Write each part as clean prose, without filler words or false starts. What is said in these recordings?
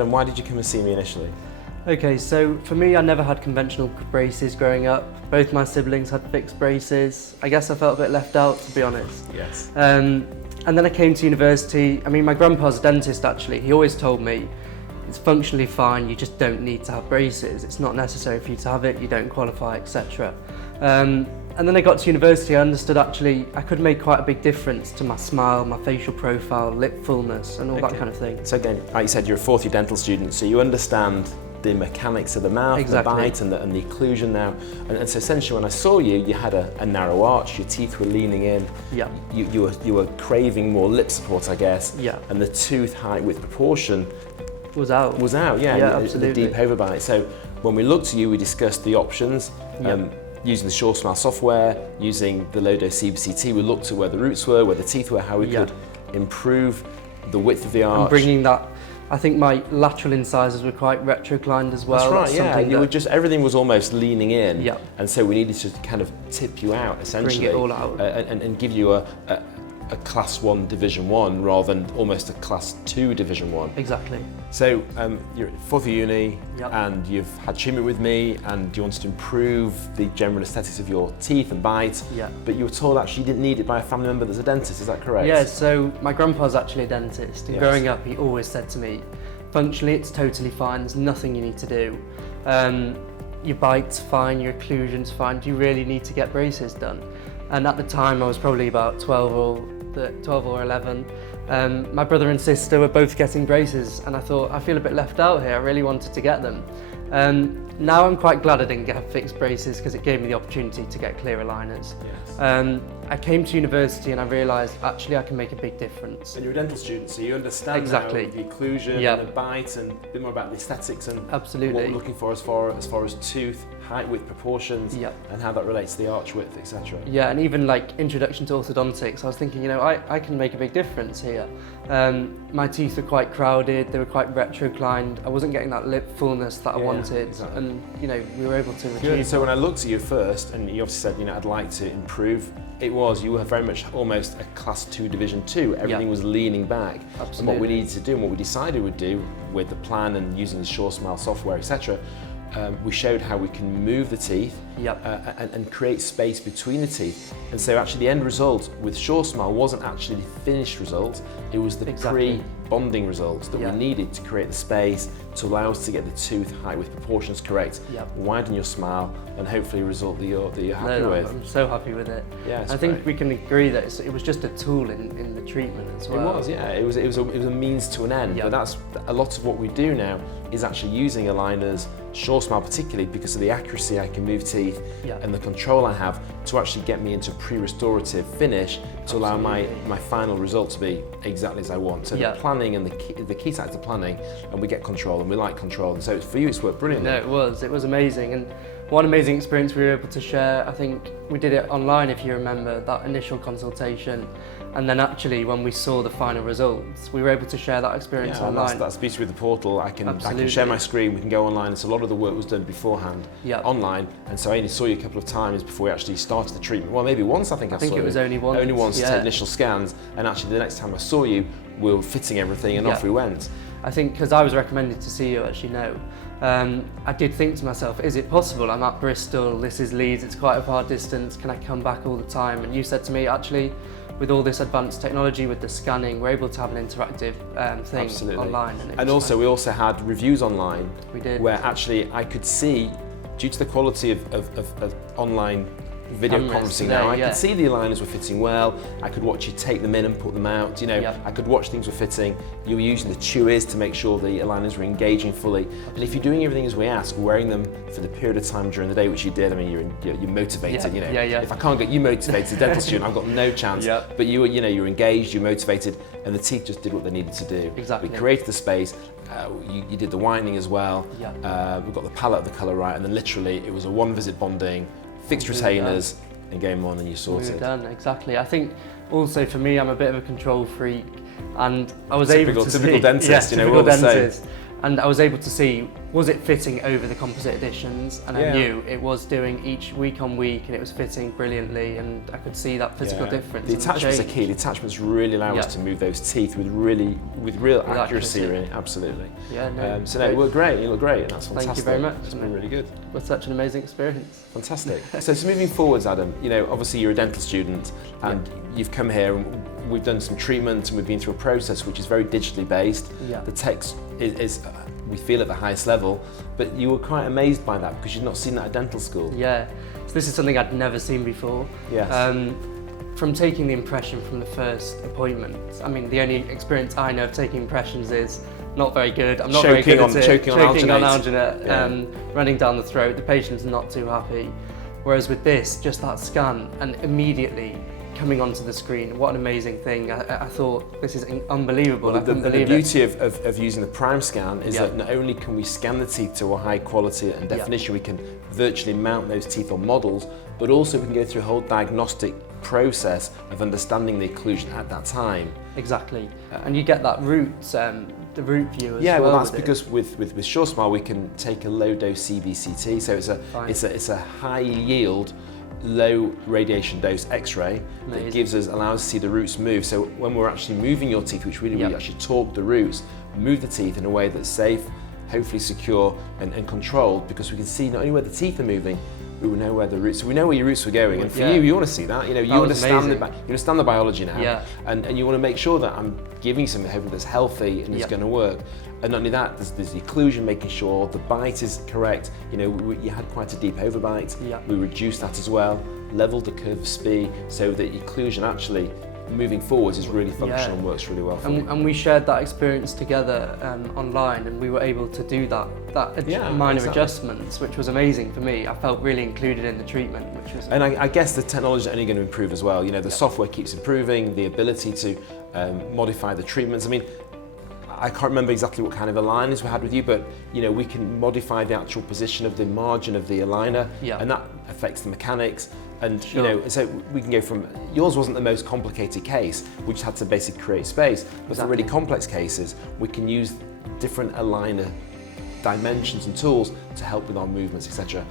had, and why did you come and see me initially? Okay, so for me, I never had conventional braces growing up. Both my siblings had fixed braces. I guess I felt a bit left out, to be honest. Yes. And then I came to university. I mean, my grandpa's a dentist, actually. He always told me, it's functionally fine, you just don't need to have braces. It's not necessary for you to have it, you don't qualify, etc. And then I got to university, I understood actually I could make quite a big difference to my smile, my facial profile, lip fullness, and all that kind of thing. So again, like you said, you're a fourth year dental student, so you understand the mechanics of the mouth, exactly. the bite and the occlusion now. And so essentially when I saw you, you had a narrow arch, your teeth were leaning in, Yeah. you were craving more lip support, I guess, Yeah. and the tooth height width proportion Was out. yeah, absolutely. the deep overbite. So when we looked at you, we discussed the options, using the SureSmile software, using the low-dose CBCT, we looked at where the roots were, where the teeth were, how we could improve the width of the arch. And bringing that, I think my lateral incisors were quite retroclined as well. That's right, you were just, everything was almost leaning in, Yeah. and so we needed to kind of tip you out, essentially. Bring it all out. And give you a Class 1 Division 1 rather than almost a Class 2 Division 1. Exactly. So you're at fourth year uni, Yep. and you've had treatment with me, and you wanted to improve the general aesthetics of your teeth and bite, Yeah. but you were told actually you didn't need it by a family member that's a dentist, is that correct? Yeah, so my grandpa's actually a dentist, and Yes. growing up he always said to me, functionally it's totally fine, there's nothing you need to do. Your bite's fine, your occlusion's fine, do you really need to get braces done? And at the time I was probably about 12 or 11. My brother and sister were both getting braces, and I thought, I feel a bit left out here, I really wanted to get them. Now I'm quite glad I didn't get fixed braces because it gave me the opportunity to get clear aligners. Yes. I came to university and I realised actually I can make a big difference. And you're a dental student, so you understand Exactly. now the occlusion Yep. and the bite and a bit more about the aesthetics and Absolutely. what we're looking for as far as tooth, height, width, proportions, Yep. and how that relates to the arch width, etc. Yeah, and even like introduction to orthodontics, I was thinking, I can make a big difference here. My teeth were quite crowded, they were quite retroclined, I wasn't getting that lip fullness that I wanted, exactly. and we were able to Good. achieve. So when I looked at you first, and you obviously said, I'd like to improve, you were very much almost a Class 2 Division 2. Everything was leaning back. Absolutely. And what we needed to do, and what we decided we'd do with the plan and using the SureSmile software, etc., we showed how we can move the teeth and create space between the teeth. And so actually the end result with SureSmile wasn't actually the finished result, it was the pre-bonding results that we needed to create the space to allow us to get the tooth height with proportions correct, widen your smile, and hopefully a result that you're happy with. I'm so happy with it. Yeah, I think we can agree that it was just a tool in the treatment as well. It was, yeah. It was a means to an end. But that's a lot of what we do now is actually using aligners, SureSmile particularly because of the accuracy I can move teeth and the control I have to actually get me into pre-restorative finish to allow my final result to be exactly as I want. So the planning and the key side to planning, and we get control, and we like control. And so for you, it's worked brilliantly. No, it was amazing. And one amazing experience we were able to share, I think we did it online if you remember, that initial consultation. And then actually when we saw the final results, we were able to share that experience online. That's the beauty with the portal. I can share my screen, we can go online. So a lot of the work was done beforehand online. And so I only saw you a couple of times before we actually started the treatment. Well, maybe once I think saw you. It was only once. Only once to take initial scans. And actually the next time I saw you, we were fitting everything and off we went. I think because I was recommended to see you, as you know, I did think to myself, is it possible? I'm at Bristol, this is Leeds, it's quite a far distance, can I come back all the time? And you said to me, actually, with all this advanced technology, with the scanning, we're able to have an interactive thing online. And also, we also had reviews online. We did. Where actually I could see, due to the quality of online video conferencing now, I could see the aligners were fitting well, I could watch you take them in and put them out, I could watch things were fitting, you were using the chewies to make sure the aligners were engaging fully, and if you're doing everything as we ask, wearing them for the period of time during the day, which you did, I mean, you're motivated, if I can't get you motivated, dental student, I've got no chance, but you were, you're engaged, you're motivated, and the teeth just did what they needed to do. Exactly. We created the space, you did the whitening as well, we got the palette of the colour right, and then literally it was a one visit bonding, fixed retainers, and game on, and you sorted. We were done, exactly. I think also for me, I'm a bit of a control freak, and I was able to typical see, dentist, we're all the same. And I was able to see, was it fitting over the composite additions? And I knew it was doing each week on week, and it was fitting brilliantly, and I could see that physical difference. The attachments are key. The attachments really allow us to move those teeth with real accuracy, really. Absolutely. Yeah, no. So no, it looked great. You look great, and that's fantastic. Thank you very much. It's been really good. It was such an amazing experience. Fantastic. So moving forwards, Adam, you know, obviously you're a dental student, and you've come here, and we've done some treatment, and we've been through a process which is very digitally based. The text is we feel at the highest level, but you were quite amazed by that because you'd not seen that at dental school. Yeah, so this is something I'd never seen before. Yes. From taking the impression from the first appointment, I mean, the only experience I know of taking impressions is not very good. I'm not very good at it. Choking on alginate, running down the throat. The patient's not too happy. Whereas with this, just that scan and immediately coming onto the screen, what an amazing thing. I thought, this is unbelievable. Well, the beauty of using the prime scan is that not only can we scan the teeth to a high quality and definition, we can virtually mount those teeth on models, but also we can go through a whole diagnostic process of understanding the occlusion at that time. Exactly. And you get that root, the root view as well. Yeah, well that's because with SureSmile we can take a low dose CBCT, so it's a high yield, low radiation dose X-ray that allows us to see the roots move. So when we're actually moving your teeth, which we actually torque the roots, move the teeth in a way that's safe, hopefully secure and controlled, because we can see not only where the teeth are moving, we will know where the roots. So we know where your roots were going, and for you want to see that. You know, you understand the biology now, and you want to make sure that I'm giving something hopefully that's healthy and is going to work. And not only that, there's the occlusion, making sure the bite is correct. You know, you had quite a deep overbite. We reduced that as well, leveled the curve of SPE so that the occlusion actually moving forwards is really functional and works really well for you. And we shared that experience together online, and we were able to do that minor adjustments, which was amazing for me. I felt really included in the treatment, which was. And I guess the technology is only going to improve as well. You know, the software keeps improving, the ability to modify the treatments. I mean, I can't remember exactly what kind of aligners we had with you, but you know, we can modify the actual position of the margin of the aligner, and that affects the mechanics. And you know, so we can go from, yours wasn't the most complicated case, we just had to basically create space, but for really complex cases, we can use different aligner dimensions and tools to help with our movements, etc.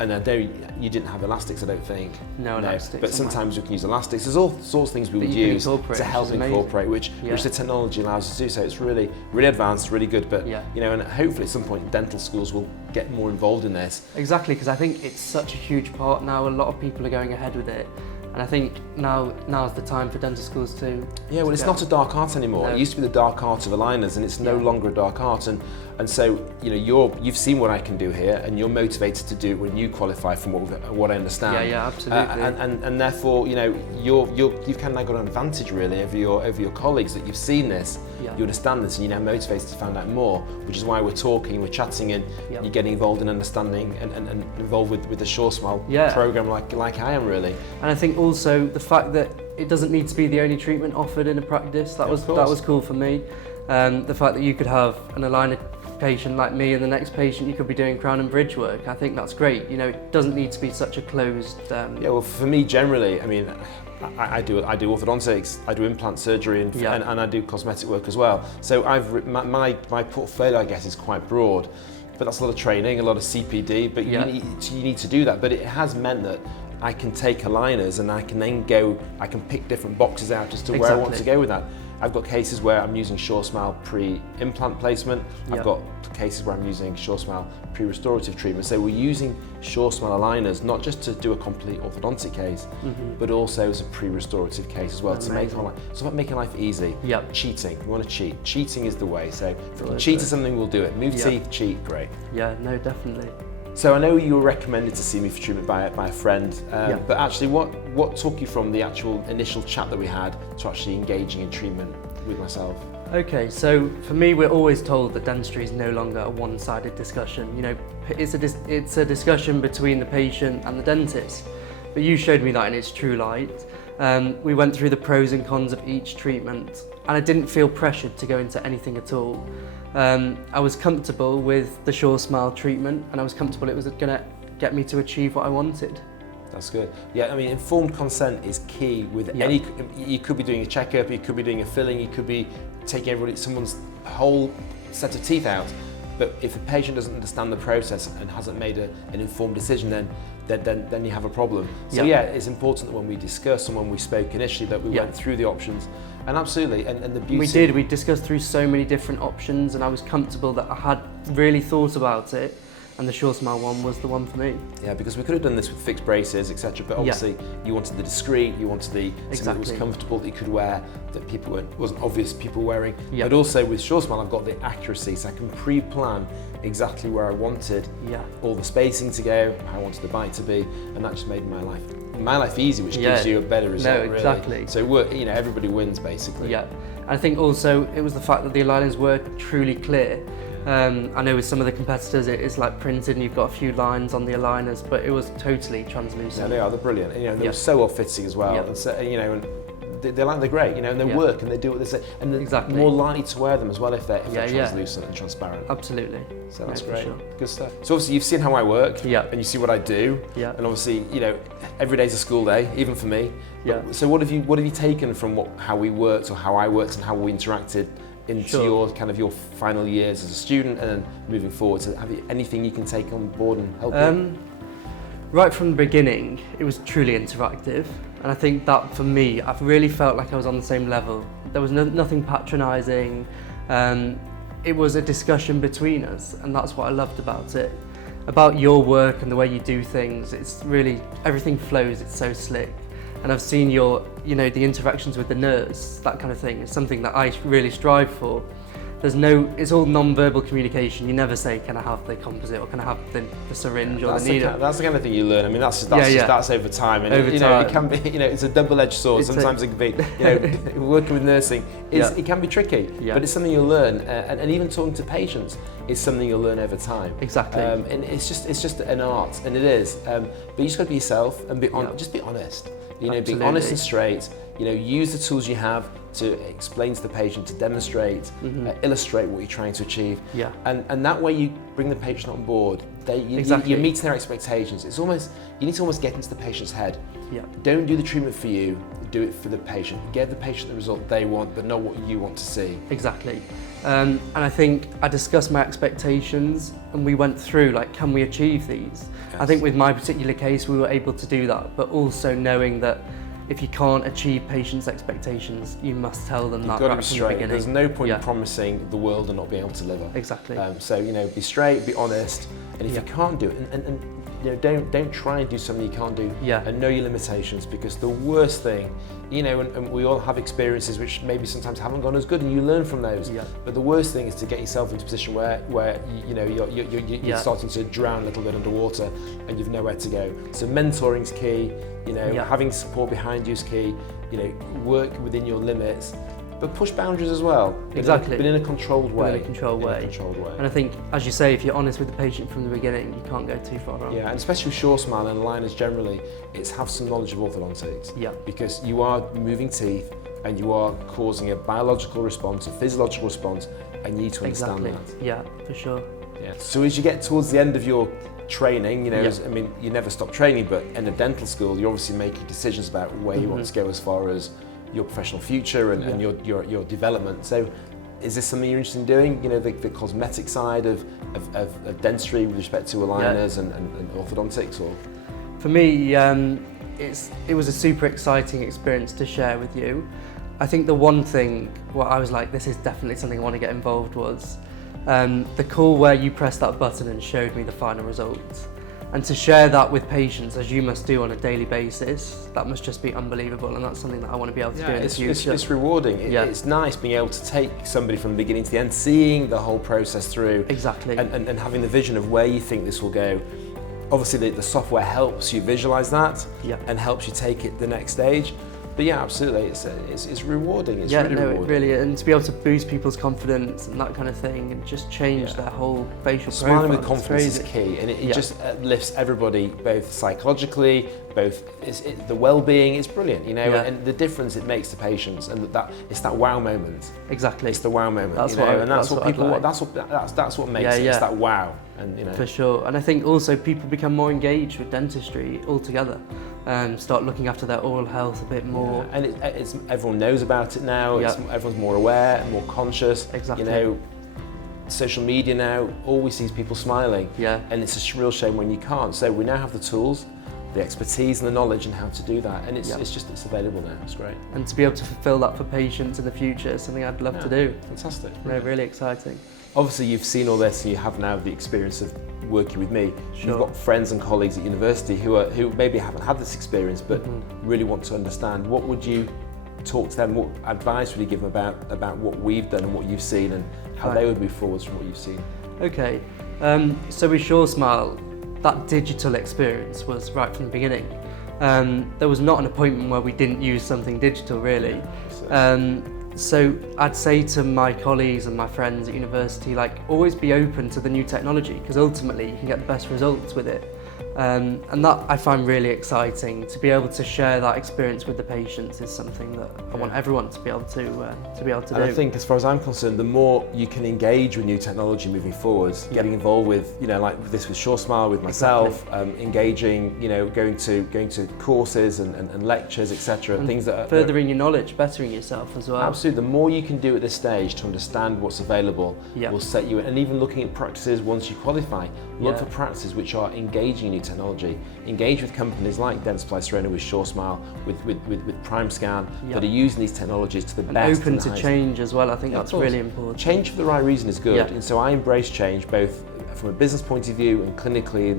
And I know you didn't have elastics, I don't think. No elastics. But sometimes we can use elastics. There's all sorts of things we would use to help incorporate, which the technology allows us to do. So it's really, really advanced, really good. But you know, and hopefully at some point dental schools will get more involved in this. Exactly, because I think it's such a huge part now. A lot of people are going ahead with it. And I think now's the time for dental schools to. Yeah, well, it's not a dark art anymore. It used to be the dark art of aligners, and it's no longer a dark art. And so, you know, you've seen what I can do here, and you're motivated to do it when you qualify, from what I understand. Yeah, absolutely. And therefore, you know, you've kind of now got an advantage really over your colleagues, that you've seen this, you understand this, and you're now motivated to find out more. Which is why we're talking, we're chatting, and you're getting involved in understanding and involved with the SureSmile program, like I am really. And I think also the fact that it doesn't need to be the only treatment offered in a practice, that was cool for me. The fact that you could have an aligner patient like me, and the next patient you could be doing crown and bridge work, I think that's great. You know, it doesn't need to be such a closed. Yeah, well, for me generally, I mean, I do orthodontics, I do implant surgery, and I do cosmetic work as well. So my portfolio, I guess, is quite broad. But that's a lot of training, a lot of CPD. But you need to do that. But it has meant that I can take aligners and I can then pick different boxes out as to where I want to go with that. I've got cases where I'm using SureSmile pre-implant placement. I've got cases where I'm using SureSmile pre-restorative treatment. So we're using SureSmile aligners not just to do a complete orthodontic case, but also as a pre-restorative case as well. To make our life, it's about making life easy. Cheating, we want to cheat. Cheating is the way. So if we can cheat at something, we'll do it. Move teeth, cheat, great. Yeah, no, definitely. So I know you were recommended to see me for treatment by a friend, but actually what took you from the actual initial chat that we had to actually engaging in treatment with myself? Okay, so for me, we're always told that dentistry is no longer a one-sided discussion. You know, it's a discussion between the patient and the dentist. But you showed me that in its true light. We went through the pros and cons of each treatment, and I didn't feel pressured to go into anything at all. I was comfortable with the SureSmile treatment, and I was comfortable it was going to get me to achieve what I wanted. That's good. Yeah, I mean, informed consent is key with any. You could be doing a checkup, you could be doing a filling, you could be taking someone's whole set of teeth out. But if the patient doesn't understand the process and hasn't made an informed decision, then you have a problem. So yeah, it's important that when we discuss and when we spoke initially that we went through the options. And absolutely, and the beauty... We discussed through so many different options, and I was comfortable that I had really thought about it, and the SureSmile one was the one for me. Yeah, because we could have done this with fixed braces, etc. But obviously, you wanted the discreet, you wanted something that was comfortable that you could wear, that wasn't obvious people wearing. But also with SureSmile, I've got the accuracy, so I can pre-plan exactly where I wanted all the spacing to go, how I wanted the bite to be, and that just made my life easy, which gives you a better result. No, exactly. Really. So everybody wins basically. Yeah, I think also it was the fact that the aligners were truly clear. I know with some of the competitors it is like printed and you've got a few lines on the aligners, but it was totally translucent. Yeah, they're brilliant. They're so off-fitting as well. And so, and they're great, and they work and they do what they say, and they're more likely to wear them as well if they're translucent and transparent. Absolutely. So that's great. Sure. Good stuff. So obviously you've seen how I work, and you see what I do, and obviously every day's a school day, even for me. So what have you taken from how we worked or how I worked and how we interacted into your final years as a student and then moving forward? So have you anything you can take on board and help you? Right from the beginning, it was truly interactive, and I think that for me, I've really felt like I was on the same level. There was nothing patronising. It was a discussion between us, and that's what I loved about it. About your work and the way you do things, it's really, everything flows, it's so slick. And I've seen the interactions with the nurse, that kind of thing, is something that I really strive for. It's all non-verbal communication. You never say, can I have the composite, or can I have the syringe or the needle? That's the kind of thing you learn. I mean, that's over time. And it can be, it's a double-edged sword. Sometimes it can be, working with nursing, it can be tricky, but it's something you'll learn. And even talking to patients is something you'll learn over time. Exactly. And it's just an art, and it is. But you just got to be yourself and just be honest. Being honest and straight. Use the tools you have to explain to the patient, to demonstrate, illustrate what you're trying to achieve. And that way you bring the patient on board. You're meeting their expectations. You need to almost get into the patient's head. Don't do the treatment for you, do it for the patient. Give the patient the result they want, but not what you want to see. Exactly. And I think I discussed my expectations and we went through, can we achieve these? Yes. I think with my particular case, we were able to do that, but also knowing that if you can't achieve patients' expectations, you must tell them that right from the beginning. There's no point promising the world and not being able to deliver. Exactly. So be straight, be honest, and if you can't do it, and don't try and do something you can't do, and know your limitations, because the worst thing, and we all have experiences which maybe sometimes haven't gone as good, and you learn from those. But the worst thing is to get yourself into a position where you're starting to drown a little bit underwater, and you've nowhere to go. So mentoring's key. Having support behind you is key. Work within your limits, but push boundaries as well. Exactly. But in a controlled way. In a controlled way. And I think, as you say, if you're honest with the patient from the beginning, you can't go too far wrong. Yeah, and especially with SureSmile and aligners generally, it's have some knowledge of orthodontics. Because you are moving teeth and you are causing a biological response, a physiological response, and you need to understand that. Yeah, for sure. Yeah. So as you get towards the end of your training, you never stop training, but in a dental school, you're obviously making decisions about where you want to go as far as your professional future and your development. So is this something you're interested in doing? The cosmetic side of dentistry with respect to aligners and orthodontics? Or? For me, it was a super exciting experience to share with you. I think the one thing where I was like, this is definitely something I want to get involved was the call where you pressed that button and showed me the final results. And to share that with patients, as you must do on a daily basis, that must just be unbelievable, and that's something that I want to be able to do in the future. It's rewarding. It's nice being able to take somebody from the beginning to the end, seeing the whole process through. Exactly. And having the vision of where you think this will go. Obviously the software helps you visualize that and helps you take it the next stage. But yeah, absolutely, it's rewarding. It's really rewarding. It really is. And to be able to boost people's confidence and that kind of thing, and just change their whole facial profile. Smiling with confidence is key, and it just lifts everybody, both psychologically, the well-being. It's brilliant, and the difference it makes to patients, and that it's that wow moment. Exactly, it's the wow moment. That's what people want. That's what makes it. It's that wow, and for sure. And I think also people become more engaged with dentistry altogether. Start looking after their oral health a bit more. And everyone knows about it now. Everyone's more aware and more conscious. Exactly. social media now always sees people smiling, and it's a real shame when you can't. So we now have the tools, the expertise and the knowledge and how to do that, and it's available now. It's great. And to be able to fulfil that for patients in the future is something I'd love to do. Fantastic. No, really exciting. Obviously you've seen all this and you have now the experience of working with me. Sure. You've got friends and colleagues at university who maybe haven't had this experience but really want to understand. What would you talk to them, what advice would you give them about what we've done and what you've seen and how they would move forwards from what you've seen? Okay, so with SureSmile, that digital experience was right from the beginning. There was not an appointment where we didn't use something digital, really. So I'd say to my colleagues and my friends at university, like, always be open to the new technology, because ultimately you can get the best results with it. And that I find really exciting. To be able to share that experience with the patients is something that I want everyone to be able to do. And I think, as far as I'm concerned, the more you can engage with new technology moving forwards, getting involved with, like this with SureSmile, with myself, engaging, going to courses and lectures, etc. And things that are furthering your knowledge, bettering yourself as well. Absolutely. The more you can do at this stage to understand what's available will set you. And even looking at practices once you qualify, look for practices which are engaging in new technology. Engage with companies like Dentsply Sirona with SureSmile, with PrimeScan, that are using these technologies to the best. Open to change as well. I think that's really important. Change for the right reason is good, and so I embrace change both from a business point of view and clinically,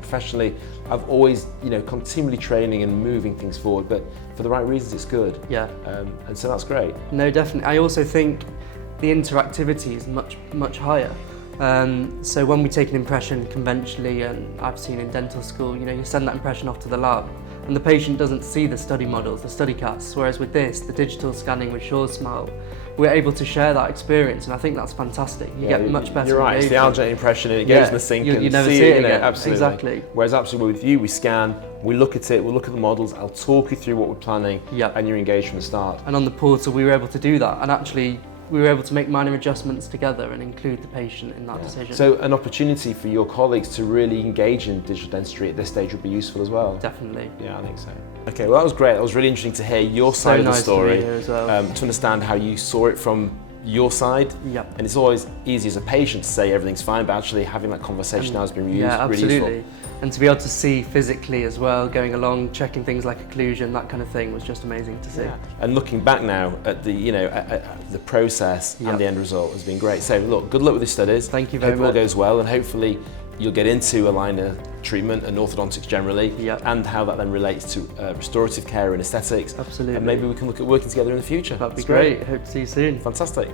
professionally. I've always, continually training and moving things forward, but for the right reasons, it's good. And so that's great. No, definitely. I also think the interactivity is much higher. So when we take an impression conventionally, and I've seen in dental school, you send that impression off to the lab and the patient doesn't see the study models, the study casts, whereas with this, the digital scanning with SureSmile, we're able to share that experience, and I think that's fantastic. You get much better. You're right, it's the Aljet impression and it goes in the sink you and never see it again. Absolutely. Exactly. Whereas absolutely with you, we scan, we look at it, we'll look at the models, I'll talk you through what we're planning, and you're engaged from the start. And on the portal, we were able to do that, and actually we were able to make minor adjustments together and include the patient in that decision. So an opportunity for your colleagues to really engage in digital dentistry at this stage would be useful as well. Definitely. Yeah, I think so. Okay, well that was great. That was really interesting to hear your side of the story, to understand how you saw it from your side. And it's always easy as a patient to say everything's fine, but actually having that conversation now has been really useful. And to be able to see physically as well, going along, checking things like occlusion, that kind of thing was just amazing to see. And looking back now at the, at the process and the end result has been great. So look, good luck with the studies. Thank you very much. Hope it all goes well, and hopefully you'll get into aligner treatment and orthodontics generally, and how that then relates to restorative care and aesthetics. Absolutely. And maybe we can look at working together in the future. That'd be great. Hope to see you soon. Fantastic.